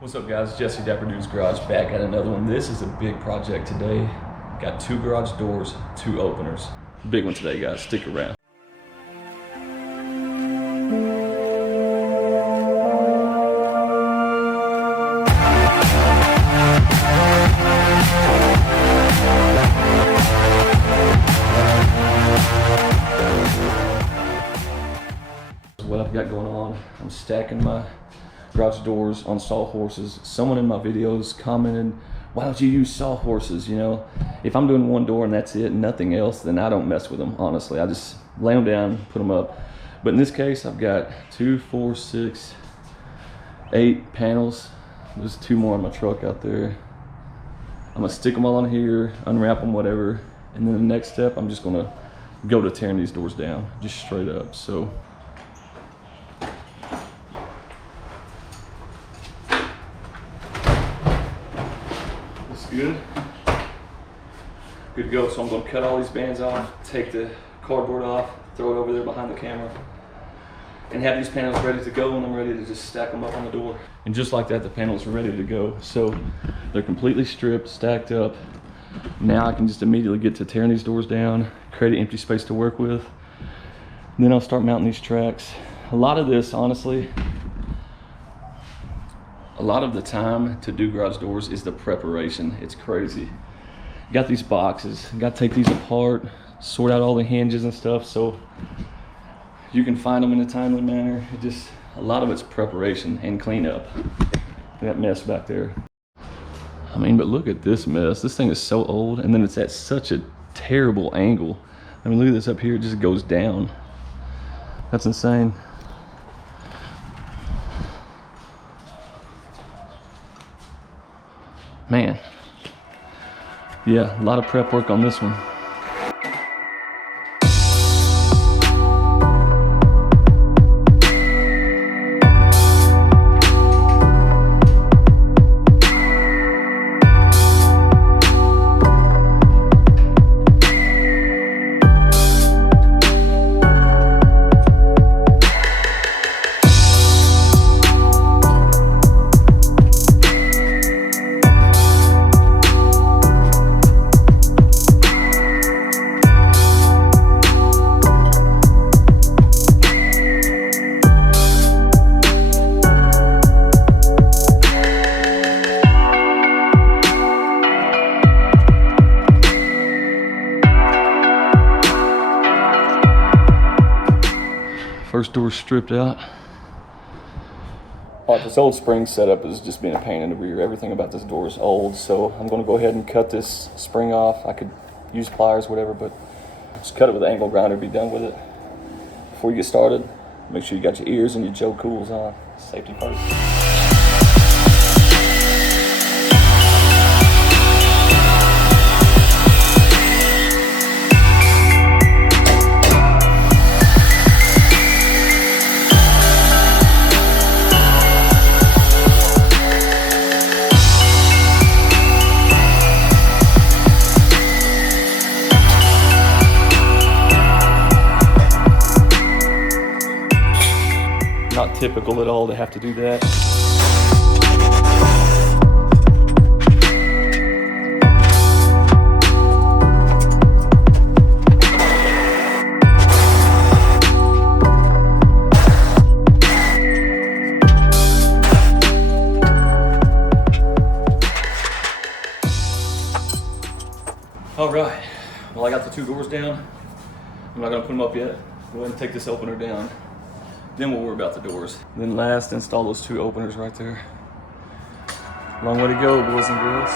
What's up guys, Jesse Dapper Dudes Garage back at another one. This is a big project today. Got 2 garage doors, 2 openers. Big one today guys, stick around. What I've got going on, I'm stacking my garage doors on sawhorses. Someone in my videos commented, why don't you use sawhorses? You know, if I'm doing one door and that's it, nothing else, then I don't mess with them, honestly. I just lay them down, put them up. But in this case, I've got 2, 4, 6, 8 panels. There's 2 more in my truck out there. I'm gonna stick them all on here, unwrap them, whatever. And then the next step, I'm just gonna go to tearing these doors down, just straight up. So good to go. So I'm going to cut all these bands off, take the cardboard off, throw it over there behind the camera, and have these panels ready to go, and I'm ready to just stack them up on the door. And just like that, the panels are ready to go. So they're completely stripped, stacked up. Now I can just immediately get to tearing these doors down, create an empty space to work with. And then I'll start mounting these tracks. A lot of this, honestly, a lot of the time to do garage doors is the preparation. It's crazy. You got these boxes, you got to take these apart, sort out all the hinges and stuff so you can find them in a timely manner. A lot of it's preparation and cleanup. That mess back there. I mean, but look at this mess. This thing is so old, and then it's at such a terrible angle. I mean, look at this up here, it just goes down. That's insane. Man, yeah, a lot of prep work on this one. First door stripped out. Alright, this old spring setup has just been a pain in the rear. Everything about this door is old, so I'm going to go ahead and cut this spring off. I could use pliers, whatever, but just cut it with an angle grinder, be done with it. Before you get started, make sure you got your ears and your Joe Cools on. Safety first. Not typical at all to have to do that. All right, well, I got the 2 doors down. I'm not gonna put them up yet. Go ahead and take this opener down. Then we'll worry about the doors. Then last, install those 2 openers right there. Long way to go, boys and girls.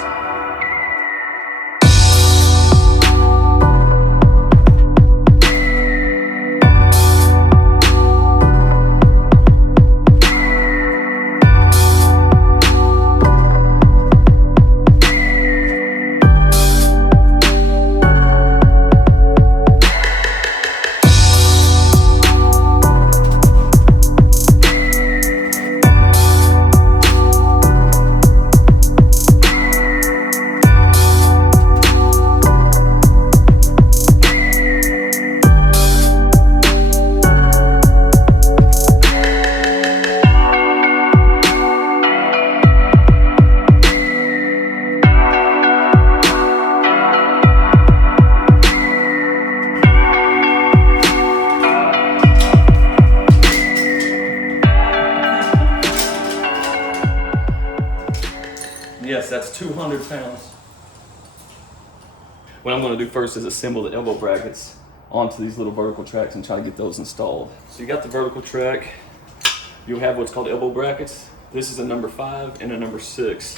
Yes, that's 200 pounds. What I'm going to do first is assemble the elbow brackets onto these little vertical tracks and try to get those installed. So you got the vertical track. You'll have what's called elbow brackets. This is a number 5 and a number 6.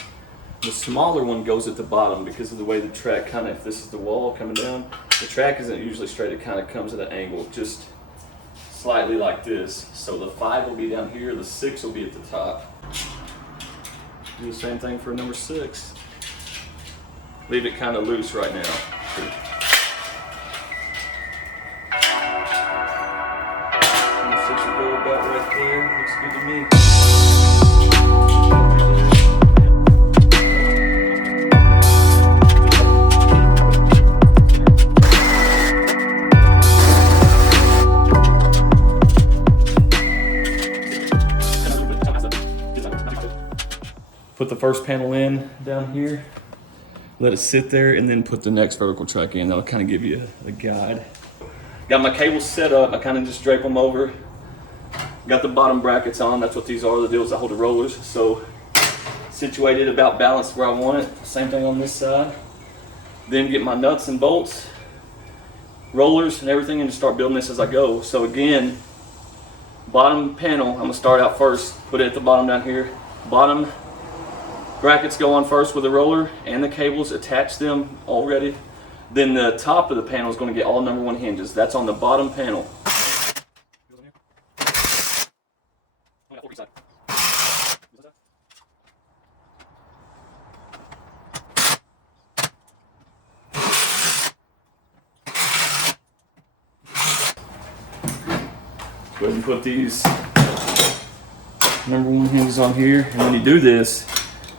The smaller one goes at the bottom because of the way the track kind of, if this is the wall coming down, the track isn't usually straight, it kind of comes at an angle, just slightly like this. So the 5 will be down here, the 6 will be at the top. Do the same thing for a number 6. Leave it kind of loose right now. Number 6 will go about right there, looks good to me. Put the first panel in down here, let it sit there, and then put the next vertical track in. That'll kind of give you a guide. Got my cables set up. I kind of just drape them over. Got the bottom brackets on. That's what these are. The deals that hold the rollers. So situated about balanced where I want it. Same thing on this side. Then get my nuts and bolts, rollers, and everything, and just start building this as I go. So again, bottom panel, I'm gonna start out first. Put it at the bottom down here. Bottom brackets go on first with the roller and the cables, attach them already. Then the top of the panel is going to get all number 1 hinges. That's on the bottom panel. Go ahead and put these number 1 hinges on here, and when you do this,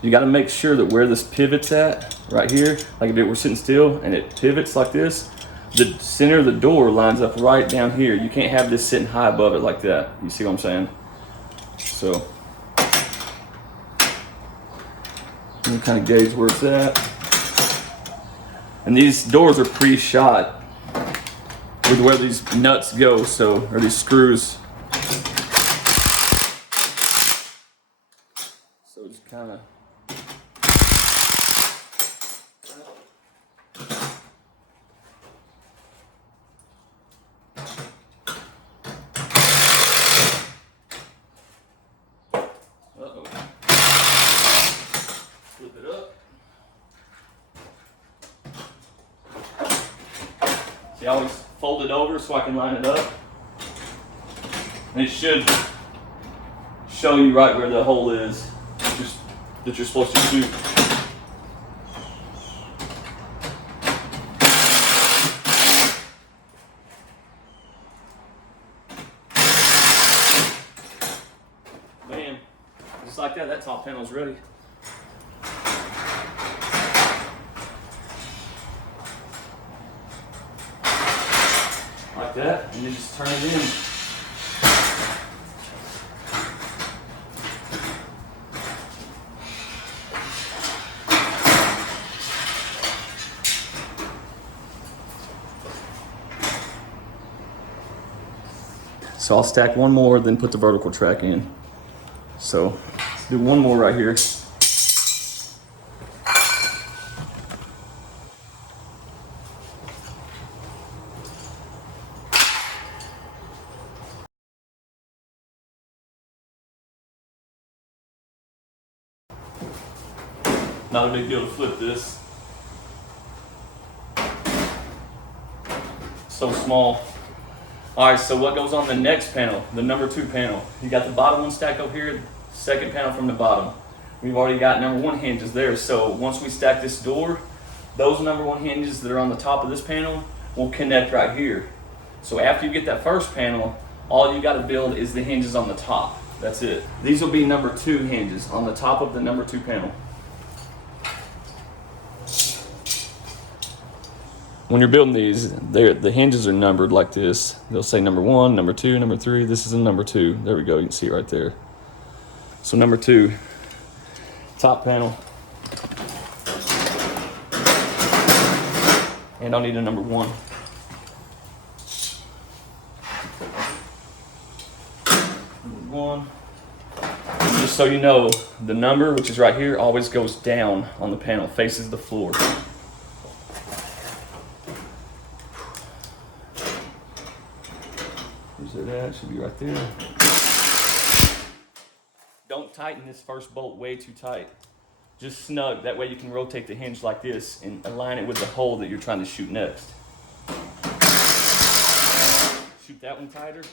you got to make sure that where this pivots at, right here, like if it were sitting still and it pivots like this, the center of the door lines up right down here. You can't have this sitting high above it like that. You see what I'm saying? So, you kind of gauge where it's at. And these doors are pre-shot with where these nuts go, so, or these screws. So just kind of. Flip it up. See, I always fold it over so I can line it up. And it should show you right where the hole is that you're supposed to shoot. Bam. Just like that, that top panel is ready. Like that, and you just turn it in. So I'll stack one more, then put the vertical track in. So let's do one more right here. Not a big deal to flip this. So small. All right, so what goes on the next panel, the number 2 panel? You got the bottom one stacked over here, second panel from the bottom. We've already got number 1 hinges there. So once we stack this door, those number 1 hinges that are on the top of this panel will connect right here. So after you get that first panel, all you got to build is the hinges on the top. That's it. These will be number 2 hinges on the top of the number 2 panel. When you're building these, the hinges are numbered like this. They'll say number 1, number 2, number 3. This is a number 2. There we go. You can see it right there. So number 2, top panel. And I'll need a number 1. Number 1. And just just so you know, the number, which is right here, always goes down on the panel, faces the floor. Where's it at? Should be right there. Don't tighten this first bolt way too tight. Just snug, that way you can rotate the hinge like this and align it with the hole that you're trying to shoot next. Shoot that one tighter.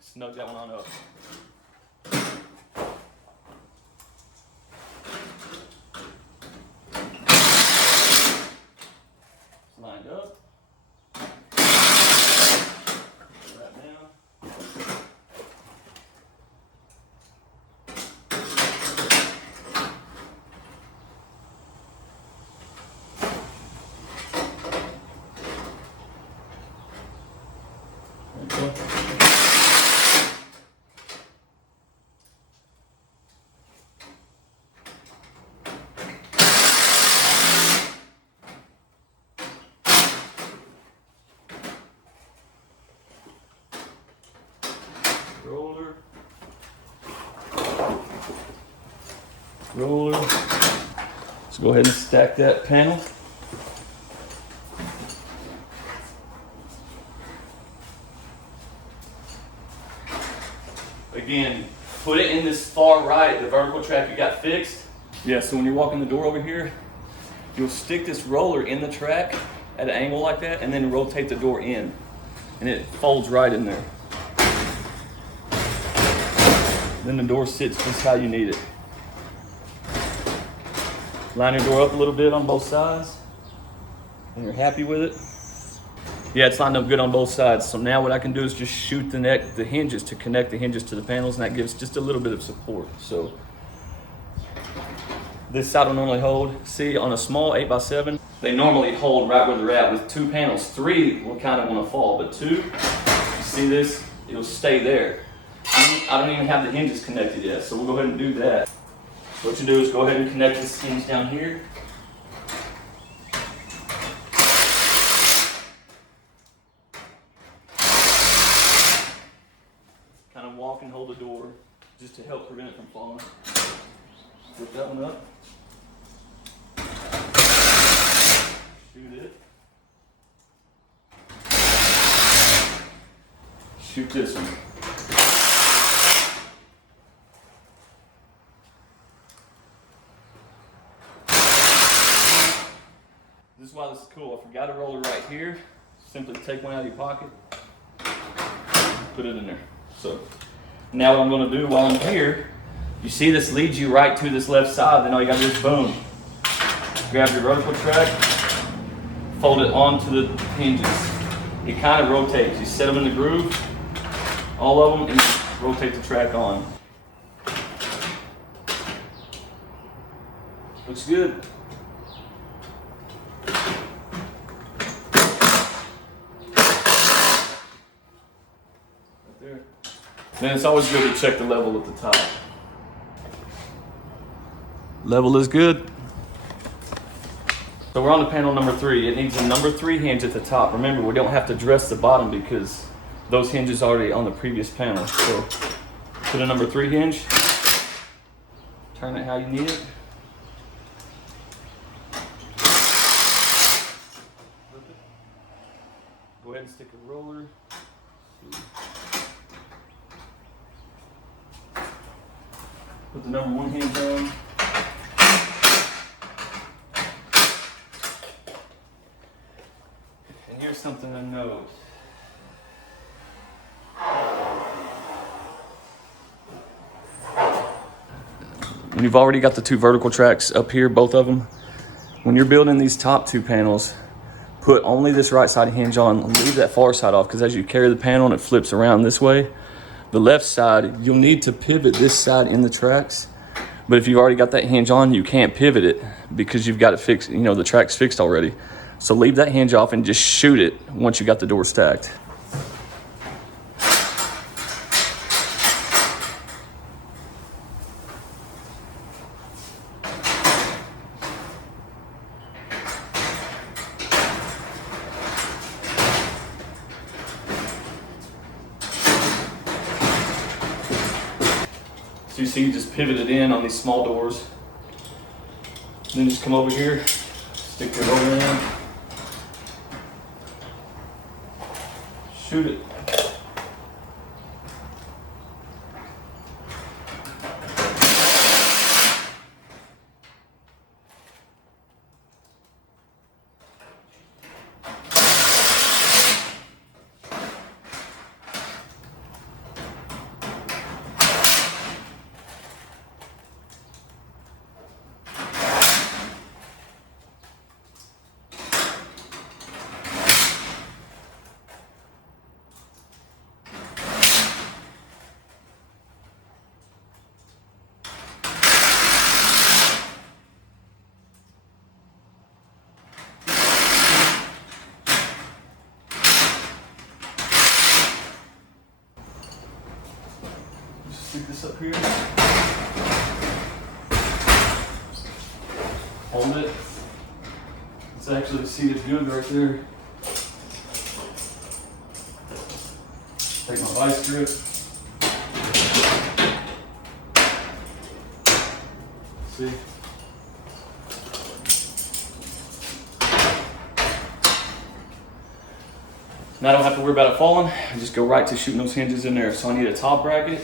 Snug that one on up. Lined up. Right now. Roller. Roller. Let's go ahead and stack that panel. Again, put it in this far right, the vertical track you got fixed. Yeah, so when you're walking the door over here, you'll stick this roller in the track at an angle like that and then rotate the door in. And it folds right in there. Then the door sits just how you need it. Line your door up a little bit on both sides. And you're happy with it. Yeah, it's lined up good on both sides. So now what I can do is just shoot the hinges to connect the hinges to the panels, and that gives just a little bit of support. So this side will normally hold. See, on a small 8x7, they normally hold right where they're at. With 2 panels, 3 will kind of want to fall, but 2, you see this, it'll stay there. I don't even have the hinges connected yet, so we'll go ahead and do that. What you do is go ahead and connect this hinge down here. Kind of walk and hold the door just to help prevent it from falling. Flip that one up. Shoot it. Shoot this one. This is why this is cool. If you got a roller right here, simply take one out of your pocket, put it in there. So now what I'm going to do while I'm here, you see this leads you right to this left side. Then all you got to do is boom. Grab your vertical track, fold it onto the hinges. It kind of rotates. You set them in the groove, all of them, and rotate the track on. Looks good. There. Then it's always good to check the level at the top. Level is good. So we're on to panel number 3. It needs a number 3 hinge at the top. Remember, we don't have to dress the bottom because those hinges are already on the previous panel. So put a number 3 hinge. Turn it how you need it. Go ahead and stick a roller. Put the number 1 hinge on. And here's something to note. When you've already got the 2 vertical tracks up here, both of them, when you're building these top 2 panels, put only this right side hinge on, leave that far side off, because as you carry the panel and it flips around this way, the left side, you'll need to pivot this side in the tracks. But if you've already got that hinge on, you can't pivot it because you've got it fixed, you know, the track's fixed already. So leave that hinge off and just shoot it once you got the door stacked. So So you see, you just pivot it in on these small doors. Then just come over here, stick your roller in, shoot it. Stick this up here. Hold it. It's actually seated good right there. Take my vice grip. See? Now I don't have to worry about it falling. I just go right to shooting those hinges in there. So I need a top bracket.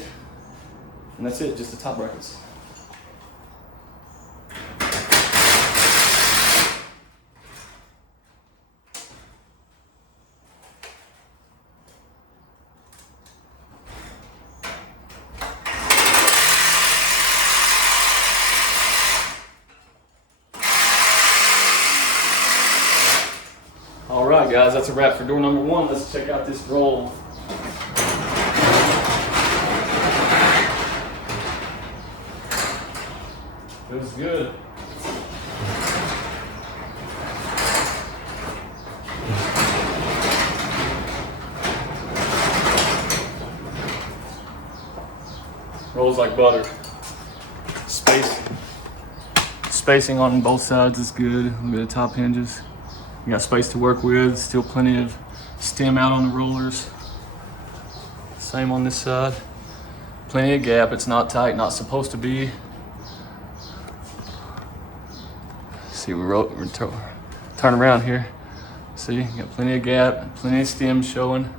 And that's it, just the top brackets. All right, guys, that's a wrap for door number one. Let's check out this roll. Feels good. Rolls like butter. Spacing on both sides is good. Look at the top hinges. You got space to work with. Still plenty of stem out on the rollers. Same on this side. Plenty of gap. It's not tight, not supposed to be. See, we turn around here. See, got plenty of gap, plenty of stem showing.